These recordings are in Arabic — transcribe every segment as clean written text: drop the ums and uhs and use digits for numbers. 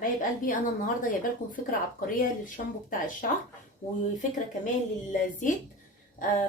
حبايب قلبي، انا النهارده جايبه لكم فكره عبقريه للشامبو بتاع الشعر وفكره كمان للزيت.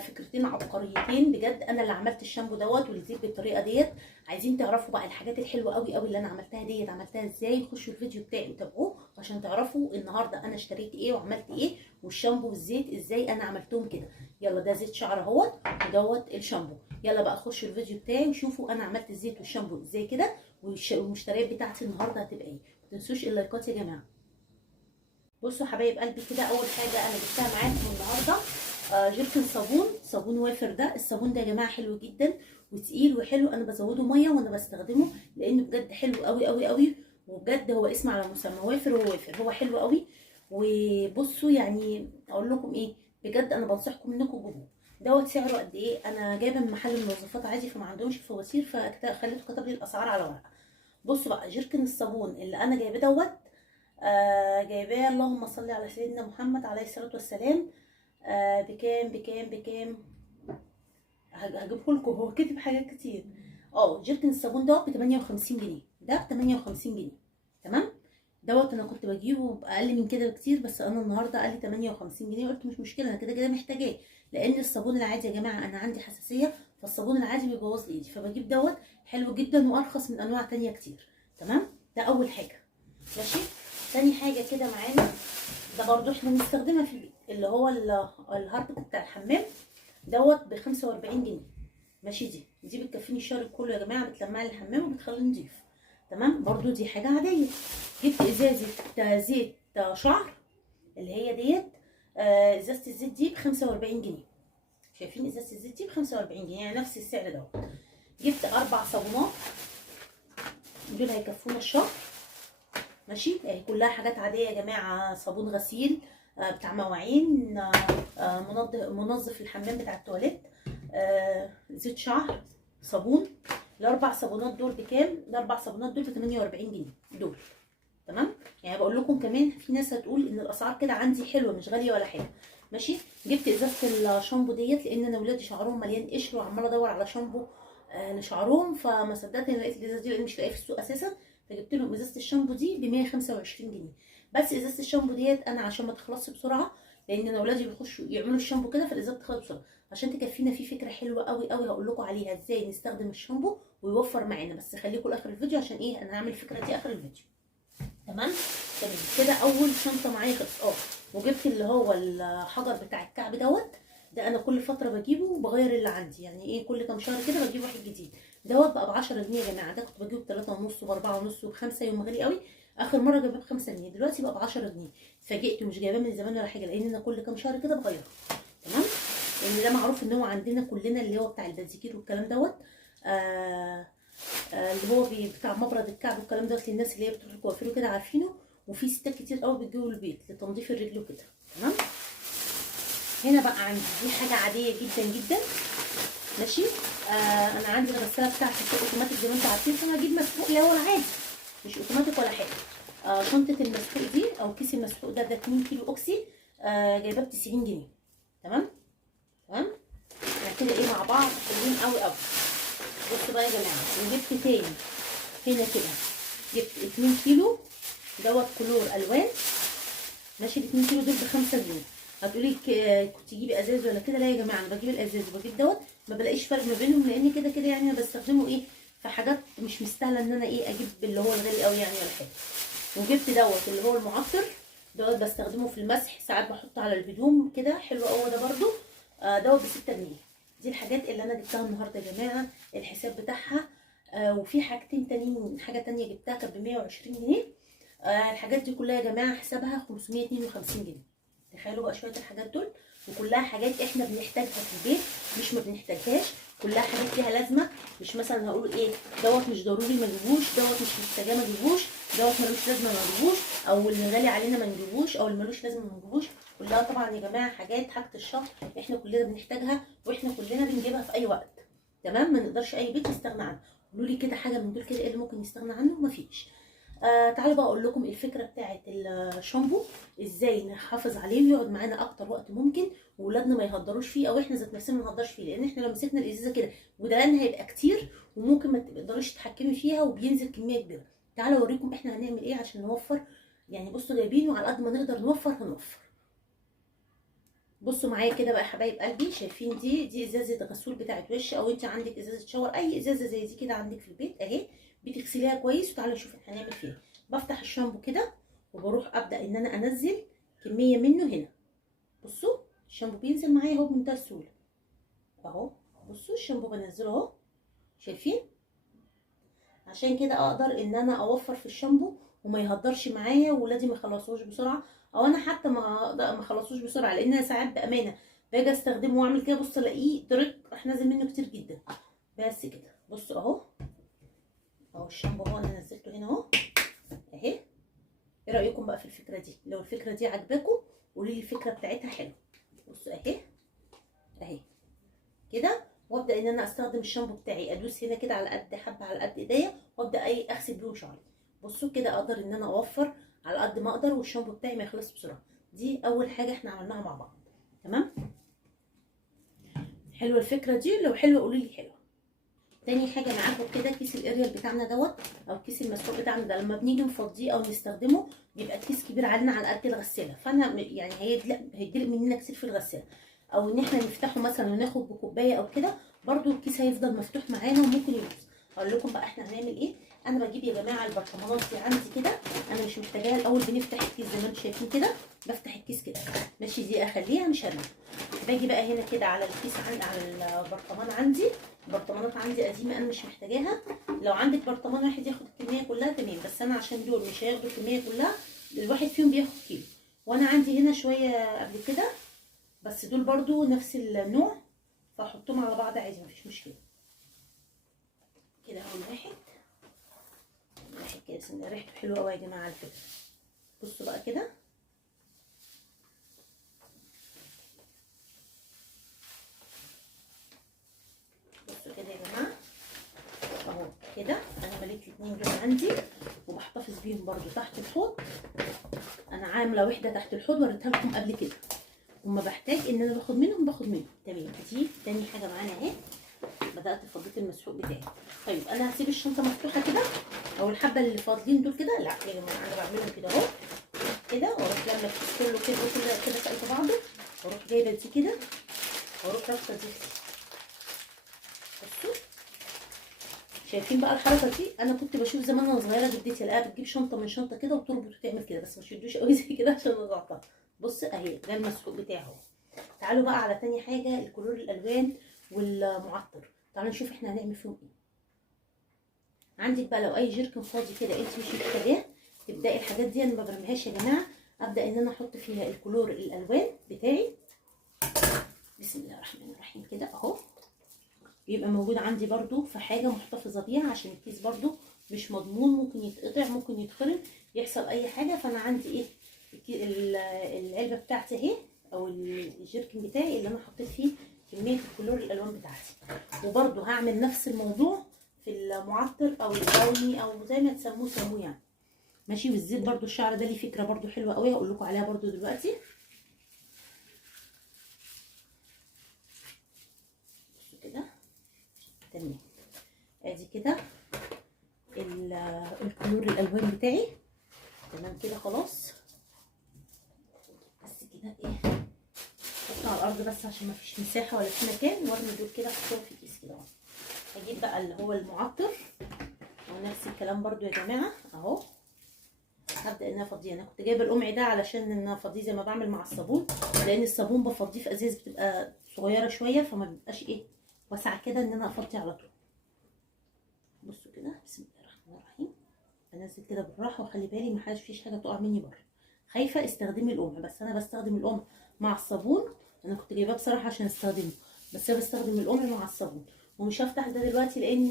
فكرتين عبقريتين بجد. انا اللي عملت الشامبو دوت والزيت بالطريقه ديت. عايزين تعرفوا بقى الحاجات الحلوه قوي قوي اللي انا عملتها ديت عملتها ازاي؟ خشوا الفيديو بتاعي وتابعوه عشان تعرفوا النهارده انا اشتريت ايه وعملت ايه، والشامبو والزيت ازاي انا عملتهم كده. يلا ده زيت شعر اهوت ودوت الشامبو. يلا بقى خشوا الفيديو بتاعي وشوفوا انا عملت الزيت والشامبو ازاي كده، والمشتريات بتاعتي النهارده هتبقى ايه. متنسوش اللايكات يا جماعه. بصوا حبايب قلبي كده، اول حاجه انا جبتها معاكم النهارده جيركن صابون وافر. ده الصابون ده يا جماعه حلو جدا وتقيل وحلو. انا بزوده ميه وانا بستخدمه لانه بجد حلو قوي قوي قوي، وبجد هو اسم على مسمى وافر. هو وافر، هو حلو قوي. وبصوا يعني اقول لكم ايه، بجد انا بنصحكم انكم تجيبوه. دوت سعره قد ايه؟ انا جايبه من محل المنظفات عادي فما عندهمش فواتير، فخليته كتب لي الاسعار على ورقه. بصوا بقى جيركن الصابون اللي انا جايباه دوت، جايباه اللهم صل على سيدنا محمد عليه الصلاه والسلام. بكام هجيبه لكم، هو كتب حاجات كتير. جيركن الصابون دوت ب 58 جنيه. ده ب 58 جنيه. تمام. دوت انا كنت بجيبه باقل من كده بكتير، بس انا النهارده قال لي 58 جنيه. قلت مش مشكله، انا كده كده محتاجاه، لان الصابون العادي يا جماعه انا عندي حساسيه، فالصابون العادي بيبوظ لي ايدي، فبجيب دوت حلو جدا وارخص من انواع تانية كتير. تمام. ده اول حاجه. ماشي. تاني حاجه كده معانا، ده برضو احنا بنستخدمها في البيت، اللي هو الهاربت بتاع الحمام دوت ب 45 جنيه. ماشي. دي بتكفيني الشهر كله يا جماعه، بتلمع لي الحمام وبتخليه نضيف. تمام. برضو دي حاجه عاديه. جبت ازازه زيت شعر اللي هي ديت. ازازه الزيت دي ب 45 جنيه. شايفين ازازه الزيت دي ب 45 جنيه، يعني نفس السعر دوت. جبت 4 صابونات، دول هيكفونا الشهر. ماشي. يعني كلها حاجات عاديه يا جماعه. صابون غسيل بتاع مواعين، منظف الحمام بتاع التواليت، زيت شعر، صابون. ال4 صابونات دول بكام؟ ال4 صابونات دول ب 48 جنيه دول. تمام. يعني بقول لكم كمان في ناس هتقول ان الاسعار كده عندي حلوه مش غاليه ولا حاجه. ماشي. جبت ازازه الشامبو ديت لان انا ولادي شعرهم مليان قشر وعماله ادور على شامبو لشعرهم، فما صدقت اني لقيت الازازه دي لان مش لاقيها في السوق اساسا. فجبت لهم ازازه الشامبو دي ب 125 جنيه. بس ازازه الشامبو ديت انا عشان ما تخلصش بسرعه، لان انا ولادي بيخشوا يعملوا الشامبو كده فالازازه بتخلص بسرعه، عشان تكفينا في فكره حلوه قوي قوي هقول لكم عليها ازاي نستخدم الشامبو ويوفر معانا. بس خليكم لاخر الفيديو عشان ايه، انا هعمل الفكره دي اخر الفيديو. تمام. تمام كده اول شنطه معايا خلص. وجبت اللي هو الحجر بتاع الكعب دوت. ده انا كل فتره بجيبه وبغير اللي عندي، يعني ايه كل كام شهر كده بجيب واحد جديد. دوت بقى ب 10 جنيه يا جماعه. ده كنت بجيبه ب 3 ونص وب 4 ونص وب5 يوم غالي قوي. اخر مره جايباه ب 5 جنيه، دلوقتي بقى ب 10 جنيه. اتفاجئت ومش جايباه من زمان ولا حاجه، لان انا كل كام شهر كده بغيره. تمام. لان ده معروف ان هو عندنا كلنا اللي هو بتاع البنسكير والكلام دوت. اللي هو بتاع مبرد الكعب والكلام دوت للناس اللي هي بتروح الكوافير كده عارفينه. وفي ستات كتير قوي بتجيبوا البيت لتنظيف الرجل وكده. تمام. هنا بقى عندي دي حاجه عاديه جدا جدا. ماشي. انا عندي الغساله بتاعتي اوتوماتيك زي ما انتم عارفين، فانا هجيب مسحوق اللي هو العادي مش اوتوماتيك ولا حاجه. شنطه المسحوق دي او كيس المسحوق ده 2 كيلو اوكسي. جايباه ب 90 جنيه. تمام. تمام. احنا كده ايه مع بعض حلوين قوي قوي. بصوا بقى يا جماعه، وجبت تاني هنا كده، جبت 2 كيلو دوت كلور الوان. ماشي. ال 2 كيلو دول ب5 جنيه. هتقولي كنت تجيبي ازاز ولا كده؟ لا يا جماعه، انا بجيب الازاز وبجيب دوت، ما بلاقيش فرق ما بينهم، لان كده كده يعني انا بستخدمه ايه في حاجات مش مستاهله ان انا ايه اجيب اللي هو الغالي قوي يعني ولا حاجه. وجبت دوت اللي هو المعطر دوت، بستخدمه في المسح، ساعات بحطه على الهدوم كده، حلو قوي ده برده. دوت ب6 جنيه. دي الحاجات اللي انا جبتها النهارده يا جماعه، الحساب بتاعها. وفي حاجتين تانيين، حاجه تانيه جبتها كانت ب 120 جنيه. الحاجات دي كلها يا جماعه حسابها 552 جنيه. تخيلوا بقى شويه الحاجات دول، وكلها حاجات احنا بنحتاجها في البيت مش ما بنحتاجهاش. كلها حاجات ليها لازمه، مش مثلا هقول ايه دوت مش ضروري ما نجيبوش، دوت مش محتاجاه ما نجيبوش، دوت ملوش لازمه ما نجيبوش، او اللي غالي علينا ما نجيبوش، او اللي ملوش لازمه ما نجيبوش. كلها طبعا يا جماعه حاجه الشهر احنا كلنا بنحتاجها، واحنا كلنا بنجيبها في اي وقت. تمام. ما نقدرش اي بيت يستغنى عنها. قولوا لي كده حاجه من دول كده ايه اللي ممكن يستغنى عنه؟ مفيش. تعالوا بقى اقول لكم الفكره بتاعه الشامبو ازاي نحافظ عليه ويقعد معانا اكتر وقت ممكن، واولادنا ما يهدروش فيه او احنا ذات نفسنا ما نهدرش فيه، لان احنا لو مسكنا الازازه كده ودلقنا هيبقى كتير وممكن ما تقدريش تتحكمي فيها وبينزل كميه كبيره. تعالوا اوريكم احنا هنعمل ايه عشان نوفر يعني بصوا جايبينه على قد ما نقدر نوفر هنوفر. بصوا معايا كده بقى يا حبايب قلبي، شايفين دي ازازه غسول بتاعت وش، او انت عندك ازازه شاور، اي ازازه زي دي كده عندك في البيت اهي، بتغسليها كويس. وتعالوا نشوف احنا هنعمل فيها. بفتح الشامبو كده وبروح ابدا ان انا انزل كميه منه هنا. بصوا الشامبو بينزل معايا اهو بمنتهى السهوله اهو. بصوا الشامبو بنزله اهو، شايفين؟ عشان كده اقدر ان انا اوفر في الشامبو وما يهدرش معايا وولادي ما يخلصوش بسرعه، او انا حتى ما اخلصوش بسرعه، لان انا ساعات بامانه باجي استخدمه واعمل كده بص الاقيه درك راح نازل منه كتير جدا. بس كده بصوا اهو، اهو الشامبو اهو انا نزلته هنا اهو اهي. ايه رايكم بقى في الفكره دي؟ لو الفكره دي عجباكم قولوا لي الفكره بتاعتها حلوه. بصوا اهي اهي كده، وابدا ان انا استخدم الشامبو بتاعي، ادوس هنا كده على قد حبه على قد ايديا، وابدا اغسل بيهم شعري. بصوا كده اقدر ان انا اوفر على قد ما اقدر والشامبو بتاعي ما يخلص بسرعه. دي اول حاجه احنا عملناها مع بعض. تمام، حلوه الفكره دي؟ لو حلوه قولوا لي حلوه. تاني حاجه معاكم كده كيس الاريال بتاعنا دوت، او الكيس المسحوق بتاعنا ده، لما بنيجي نفضيه او نستخدمه بيبقى كيس كبير علينا على قد الغساله، فانا يعني هيدلق مننا كتير في الغساله، او ان احنا نفتحه مثلا وناخد بكوبايه او كده، برده الكيس هيفضل مفتوح معانا وممكن يبوظ. اقول لكم بقى احنا هنعمل ايه. انا بجيب يا جماعه البرطمانات دي عندي كده، انا مش محتاجاها. الاول بنفتح الكيس زي ما انتم شايفين كده، بفتح الكيس كده ماشي، دي اخليها مش هرميها. باجي بقى هنا كده على الكيس عندي، على البرطمان عندي، برطمانات عندي قديمه انا مش محتاجاها. لو عندك برطمان واحد ياخد الكميه كلها تمام، بس انا عشان دول مش هياخدوا الكميه كلها، الواحد فيهم بياخد كيلو، وانا عندي هنا شويه قبل كده بس دول برضو نفس النوع، فاحطهم على بعض عادي مفيش مشكله. كده اهو واحد كده، بسم الله ريحته حلوه قوي يا جماعه على فكره. بصوا بقى كده، بصوا كده يا جماعه اهو كده. انا مليت الاثنين دول عندي وبحتفظ بيهم برضو تحت الحوض. انا عامله وحده تحت الحوض وريتها لكم قبل كده، وما بحتاج ان انا باخد منهم تمام. دي تاني حاجه معانا اهي، بدات فضيت المسحوق بتاعي. طيب انا هسيب الشنطه مفتوحه كده، او الحبه اللي فاضلين دول كده، لا يا جماعه انا بعملهم كده اهو كده، واروح لما الكيس كله كده كده سقف بعضه، واروح جايبه دي كده واروح رابطه دي. بصوا شايفين بقى الحركه دي؟ انا كنت بشوف زمان وانا صغيره جدتي الاقيها بتجيب شنطه من شنطه كده وتربط وتعمل كده، بس ما تشدوش قوي زي كده عشان نقطعها. بص اهي ده المسحوق بتاعه. تعالوا بقى على تاني حاجه، الكلور الالوان والمعطر. تعالوا نشوف احنا هنعمل فيهم ايه. عندك بقى لو اي جيركن فاضي كده انت مش محتاجاه، تبداي الحاجات دي انا ما برميهاش يا جماعه، ابدا ان انا احط فيها الكلور الالوان بتاعي. بسم الله الرحمن الرحيم كده اهو، بيبقى موجود عندي برده في حاجه محتفظه بيها، عشان الكيس برده مش مضمون، ممكن يتقطع ممكن يتخرب يحصل اي حاجه. فانا عندي ايه، العلبه بتاعتي اهي، او الجيركن بتاعي اللي انا حطيت فيه كميه الكلور الالوان بتاعتي. وبرده هعمل نفس الموضوع في المعطر او البراوني او زي ما تسموه يعني ماشي. والزيت برده الشعر ده ليه فكره برده حلوه قوي، هقول لكم عليها برده دلوقتي. بصوا كده تمام، ادي كده الكلور الالوان بتاعي تمام كده خلاص. بس كده ايه، احطها على الارض بس عشان ما فيش مساحه ولا في مكان، وارمي دول كده احطهم في الكيس كده اهو. هجيب بقى اللي هو المعطر ونفس الكلام برده يا جماعه اهو. هبدا ان انا افضيه، انا كنت جايبه القمع ده علشان ان انا افضيه زي ما بعمل مع الصابون، لان الصابون بفضيه في ازاز بتبقى صغيره شويه، فما بيبقاش ايه واسعه كده ان انا افضي على طول. بصوا كده بسم الله الرحمن الرحيم، بنزل كده بالراحه وخلي بالي ما فيش حاجه تقع مني بره. خايفه استخدمي القمع، بس انا بستخدم القمع مع الصابون. انا كنت جايباه بصراحه عشان استخدمه، بس انا بستخدم القمع مع الصابون. ومش هفتح ده دلوقتي لان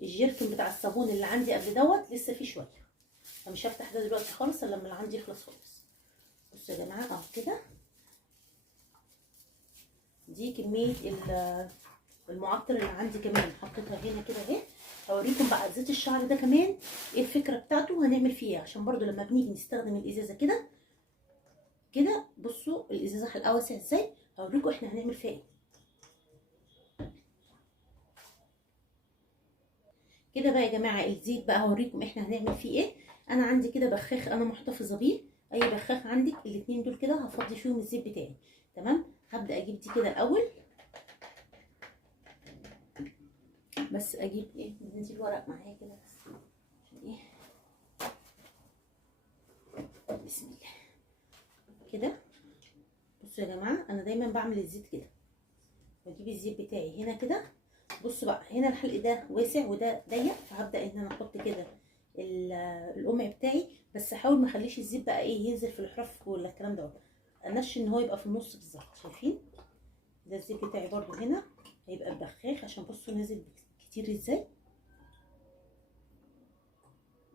الجيركن بتاع الصابون اللي عندي قبل دوت لسه فيه شويه، فمش هفتح ده دلوقتي خالص الا لما اللي عندي يخلص خالص. بصوا يا جماعه اهو كده، دي كميه المعطر اللي عندي كمان حطيتها هنا كده اهي. هوريكم بقى زيت الشعر ده كمان ايه الفكره بتاعته هنعمل فيه ايه، عشان برضو لما بنيجي نستخدم الازازه كده كده. بصوا الازازه حلقه واسع ازاي، هوريكم احنا هنعمل فيها ايه. كده بقى يا جماعه الزيت بقى هوريكم احنا هنعمل فيه ايه. انا عندي كده بخاخ انا محتفظه بيه، اي بخاخ عندك الاتنين دول كده هفضي فيهم الزيت بتاعي. تمام. هبدا اجيب دي كده الاول، بس اجيب ايه ننزل الورق معايا كده بس عشان ايه. بسم الله كده. بصوا يا جماعه انا دايما بعمل الزيت كده، بجيب الزيت بتاعي هنا كده. بصوا بقى هنا الحلق ده واسع وده ضيق، فهبدا ان انا احط كده القمع بتاعي، بس احاول ما اخليش الزيت بقى ايه ينزل في الحرف ولا الكلام ده، انش ان هو يبقى في النص بالظبط. شايفين ده الزيت بتاعي برده هنا هيبقى بخاخ عشان بصوا نازل كتير ازاي.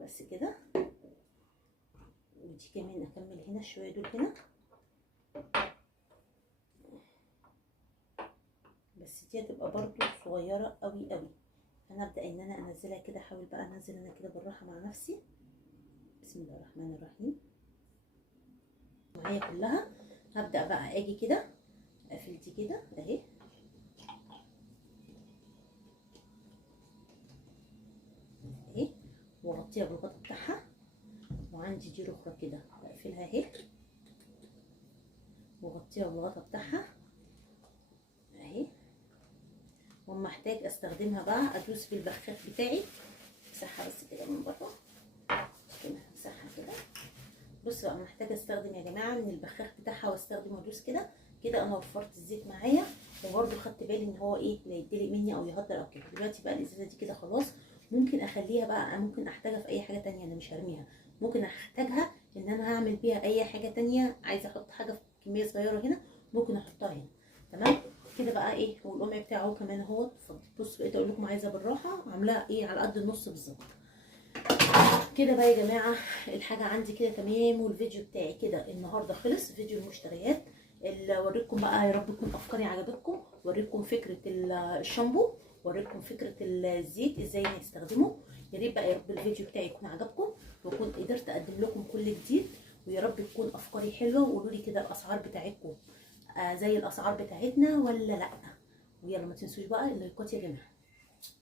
بس كده. ودي كمان اكمل هنا شويه دول هنا، بس دي هتبقى برضو صغيره قوي قوي. انا ابدا ان انا انزلها كده، احاول بقى انزل انا كده بالراحه مع نفسي. بسم الله الرحمن الرحيم معايا كلها. هبدا بقى اجي كده اقفل دي كده اهي، اهي واغطيها بالغطا بتاعها. وعندي دي اخرى كده بقفلها اهي واغطيها بالغطا بتاعها اهي. واما احتاج استخدمها بقى ادوس بالبخاخ بتاعي، امسحها بس كده من بره كده، امسحها كده. بص بقى محتاجه استخدم يا جماعه من البخاخ بتاعها واستخدم وادوس كده كده. انا وفرت الزيت معايا، وبرده خدت بالي ان هو ايه لا يتدلق مني او يهدر او كده. دلوقتي بقى الازازه دي كده خلاص، ممكن اخليها بقى، ممكن احتاجها في اي حاجه تانية، انا مش هرميها، ممكن احتاجها ان انا هعمل بيها اي حاجه تانية. عايزه احط حاجه في كميه صغيره هنا ممكن احطها هنا. تمام كده بقى ايه. والقمع بتاعه كمان اهو. بص بقيت اقول لكم عايزه بالراحه، عاملاها ايه على قد النص بالظبط كده بقى يا جماعه. الحاجه عندي كده تمام، والفيديو بتاعي كده النهارده خلص، فيديو المشتريات اللي وريكم بقى. يا رب تكون افكاري عجبتكم، وريكم فكره الشامبو، وريكم فكره الزيت ازاي نستخدمه. يا ريت بقى يا رب الفيديو بتاعي يكون عجبكم، واكون قدرت اقدم لكم كل جديد. ويا رب تكون افكاري حلوه، وقولوا لي كده الاسعار بتاعتكم زي الاسعار بتاعتنا ولا لا. ويلا ما تنسوش بقى اللايكات يا جماعه.